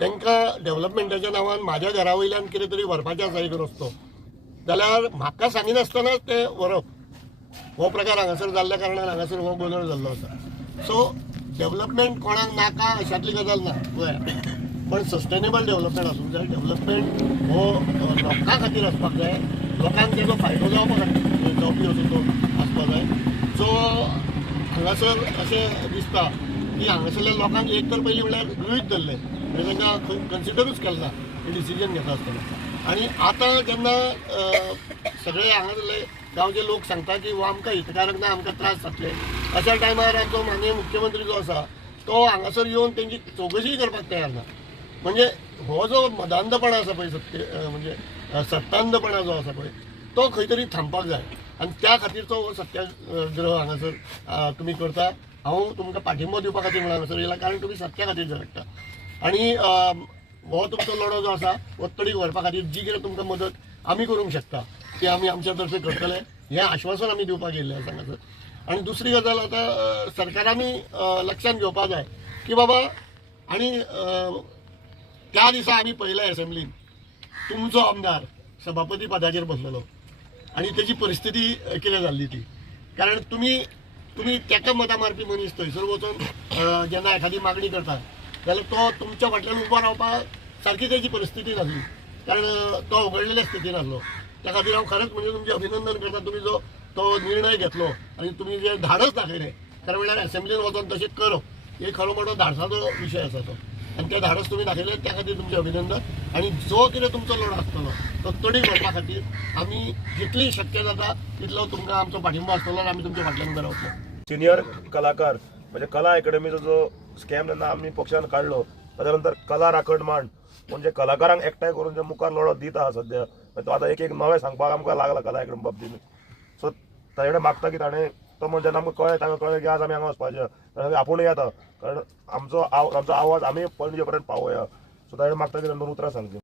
तांकां डेव्हलपमेंटाच्या नांवान म्हाज्या घरा वयल्यान कितें तरी व्हरपाचें आसा एक रस्तो जाल्यार म्हाका सांगिनासतनाच ते व्हरप हो प्रकार हांगासर जाल्ल्या कारणान हांगासर हो गोंधळ जाल्लो आसा. सो डेव्हलपमेंट कोणाक नाका अशातली गजाल ना गोंयांत, पण सस्टेनेबल डेव्हलपमेंट आसूंक जाय. डेव्हलपमेंट हो लोकां खातीर आसपाक जाय, लोकांक तेजो फायदो जावपा खातीर जावपी असो तो आसपाक जाय. सो हांगासर अशें दिसता की हांगासरल्या लोकांक एक तर पयलीं म्हळ्यार गृहीत धरलें, म्हणजे तांकां खंय कन्सिडरूच केलें ना हे डिसिजन घेता आसतना. आनी आतां जेन्ना सगळे हांगासरले गांवचे लोक सांगता की हो आमकां हितकारक ना, आमकां त्रास जातले, अशा टायमार आमचो माननीय मुख्यमंत्री जो आसा तो हांगासर येवन तेंची चवकशी करपाक तयार ना. म्हणजे हो जो मदांधपणा आसा पळय म्हणजे सत्तांधपणा जो आसा पळय तो खंय तरी थांबपाक जाय. आनी त्या खातीरचो हो सत्याग्रह हांगासर तुमी करता. हांव तुमकां पाठिंबो दिवपा खातीर म्हणून हांगासर येयला, कारण तुमी सत्या खातीर झगडटा. आनी हो तुमचो लढो जो आसा वत्तडीक व्हरपा खातीर जी कितें तुमकां मदत आमी करूंक शकता ती आमी आमच्या तर्फे करतले हें आश्वासन आमी दिवपाक येयल्लें आसा हांगासर. आनी दुसरी गजाल आतां सरकारांनी लक्षांत घेवपा जाय की बाबा आनी त्या दिसा आमी पळयलें एसेंब्लीन तुमचो आमदार सभापती पदाचेर बसलेलो आनी तेजी परिस्थिती कितें जाल्ली ती. कारण तुमी ताका मतां मारपी मनीस थंयसर वचून जेन्ना एखादी मागणी करता जाल्यार तो तुमच्या फाटल्यान उबो रावपाक सारकी तेजी परिस्थिती नासली, कारण तो उगडलेल्या स्थितीन आसलो. त्या खातीर हांव खरेंच म्हणजे तुमचें अभिनंदन करता, तुमी जो तो निर्णय घेतलो आनी तुमी जे धाडस दाखयलें. खरें म्हणल्यार एसेंब्लीन वचून तशें करप एक खरो मोठो धाडसाचो विशय आसा तो, आनी तें धाडस तुमी दाखयलें त्या खातीर तुमचें अभिनंदन. आनी जो कितें तुमचो लढो आसतलो तो तडीक व्हरपा खातीर आमी जितली शक्य जाता तितलो तुमकां आमचो पाठिंबो आसतलो आनी आमी तुमच्या फाटल्यान उबे रावतलो. सिनियर कलाकार म्हणजे कला अकॅडमीचो जो स्कॅम जेन्ना आमी पक्षान काडलो ताच्या नंतर कला राखण मांड म्हणजे कलाकारांक एकठांय करून जे मुखार लढो दीत आहा सद्या, तो आतां एक नवें सांगपाक आमकां लागला कला अकॅडमी बाबतींत. सो ताचे कडेन मागता की ताणें तो म्हणजे जेन्ना आमकां कळ्ळें ताका कळ्ळें की आज आमी हांगा वचपाचें आपुणूय येता, कारण आमचो आवाज आमी पणजे पर्यंत पावोया. सो ताणें मागता की 2 उतरां सांगची.